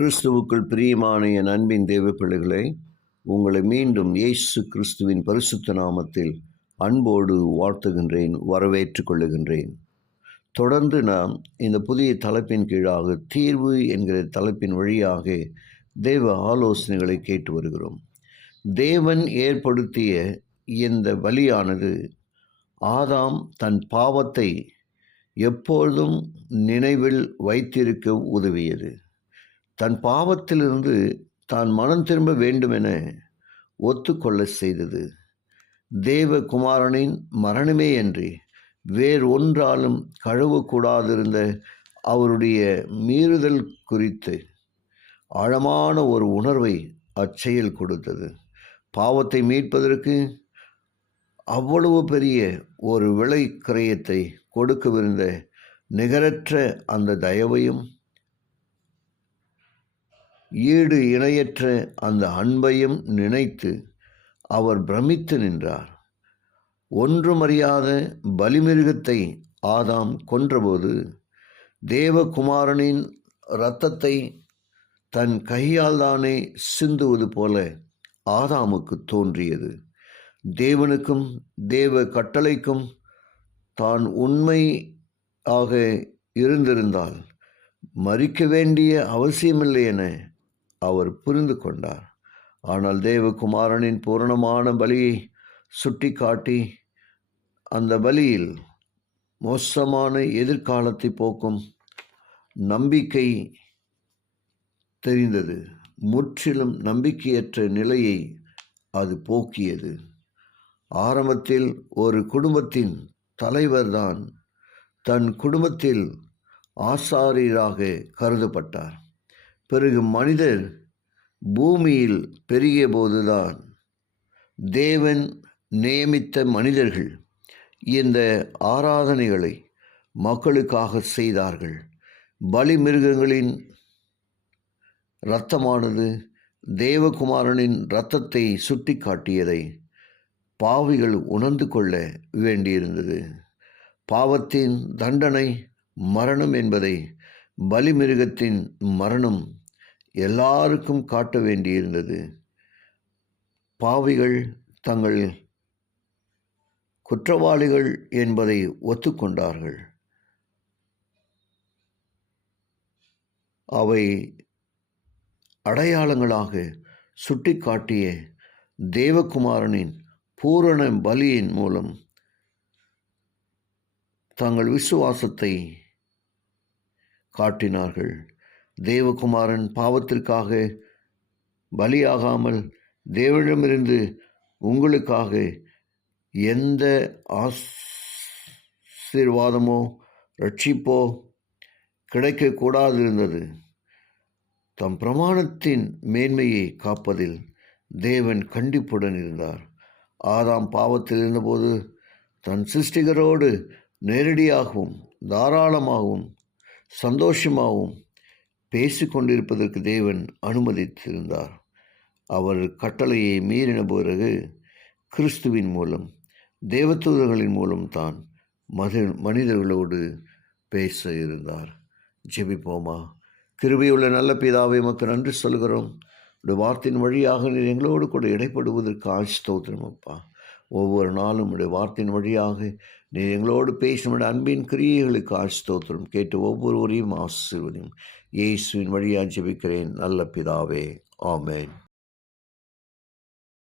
கிறிஸ்துவுக்குள் பிரியமான என் அன்பின் தேவ பிள்ளைகளே, உங்களை மீண்டும் இயேசு கிறிஸ்துவின் பரிசுத்த நாமத்தில் அன்போடு வாழ்த்துகின்றேன், வரவேற்றுக் கொள்ளுகின்றேன். தொடர்ந்து நாம் இந்த புதிய தலைப்பின் கீழாக தீர்வு என்கிற தலைப்பின் வழியாக தேவ ஆலோசனைகளை கேட்டு வருகிறோம். தேவன் ஏற்படுத்திய இந்த பலியானது ஆதாம் தன் பாவத்தை எப்பொழுதும் நினைவில் வைத்திருக்க உதவியது. தன் பாவத்திலிருந்து தான் மனம் திரும்ப வேண்டுமென ஒத்துக்கொள்ள செய்தது. தேவகுமாரனின் மரணமே அன்றி வேறு ஒன்றாலும் கழுவக்கூடாதிருந்த அவருடைய மீறுதல் குறித்து ஆழமான ஒரு உணர்வை அச்செயல் கொடுத்தது. பாவத்தை மீட்பதற்கு அவ்வளவு பெரிய ஒரு விலை கிரயத்தை கொடுக்கவிருந்த நிகரற்ற அந்த தயவையும் ஈடு இணையற்ற அந்த அன்பையும் நினைத்து அவர் பிரமித்து நின்றார். ஒன்றுமறியாத பலிமிருகத்தை ஆதாம் கொன்றபோது தேவகுமாரனின் இரத்தத்தை தன் கையால் தானே சிந்துவது போல ஆதாமுக்கு தோன்றியது. தேவனுக்கும் தேவ கட்டளைக்கும் தான் உண்மையாக இருந்திருந்தால் மரிக்க வேண்டிய அவசியமில்லை என அவர் புரிந்து கொண்டார். ஆனால் தேவகுமாரனின் பூரணமான பலியை சுட்டி காட்டி அந்த பலியில் மோசமான எதிர்காலத்தை போக்கும் நம்பிக்கை தெரிந்தது. முற்றிலும் நம்பிக்கையற்ற நிலையை அது போக்கியது. ஆரம்பத்தில் ஒரு குடும்பத்தின் தலைவர்தான் தன் குடும்பத்தில் ஆசாரியராக கருதப்பட்டார். பிறகு மனிதர் பூமியில் பெருகிய போதுதான் தேவன் நியமித்த மனிதர்கள் இந்த ஆராதனைகளை மக்களுக்காக செய்தார்கள். பலி மிருகங்களின் இரத்தமானது தேவகுமாரனின் இரத்தத்தை சுட்டி காட்டியதை பாவிகள் உணர்ந்து கொள்ள வேண்டியிருந்தது. பாவத்தின் தண்டனை மரணம் என்பதை பலிமிருகத்தின் மரணம் எல்லாருக்கும் காட்ட வேண்டியிருந்தது. பாவிகள் தங்கள் குற்றவாளிகள் என்பதை ஒத்துக்கொண்டார்கள். அவை அடையாளங்களாக சுட்டி காட்டிய தேவகுமாரனின் பூரண பலியின் மூலம் தங்கள் விசுவாசத்தை காட்டினார்கள். தேவகுமாரன் பாவத்திற்காக பலியாகாமல் தேவனிடமிருந்து உங்களுக்காக எந்த ஆசீர்வாதமோ ரட்சிப்போ கிடைக்கக்கூடாதிருந்தது. தம் பிரமாணத்தின் மேன்மையை காப்பதில் தேவன் கண்டிப்புடன் இருந்தார். ஆதாம் பாவத்தில் இருந்தபோது தன் சிருஷ்டிகரோடு நேரடியாகவும் தாராளமாகவும் சந்தோஷமாகவும் பேசிக்கொண்டிருப்பதற்கு தேவன் அனுமதித்திருந்தார். அவர் கட்டளையை மீறின பிறகு கிறிஸ்துவின் மூலம் தேவதூதர்களின் மூலம் தான் மனிதர்களோடு பேச இருந்தார். ஜெபிப்போமா. கிருபையுள்ள நல்ல பிதாவே, உமக்கு நன்றி சொல்கிறோம். உடைய வார்த்தையின் வழியாக நீர் எங்களோடு கூட இடைப்படுவதற்கு ஸ்தோத்திரம் அப்பா. ஒவ்வொரு நாளும் உடைய வார்த்தையின் வழியாக நீர் எங்களோடு பேசும் அன்பின் கிரியைகளுக்கு ஸ்தோத்திரம். கேட்டு ஒவ்வொருவரையும் ஆசீர்வதியும். இயேசுவின் வழியாக ஜெபிக்கிறேன் நல்ல பிதாவே, ஆமென்.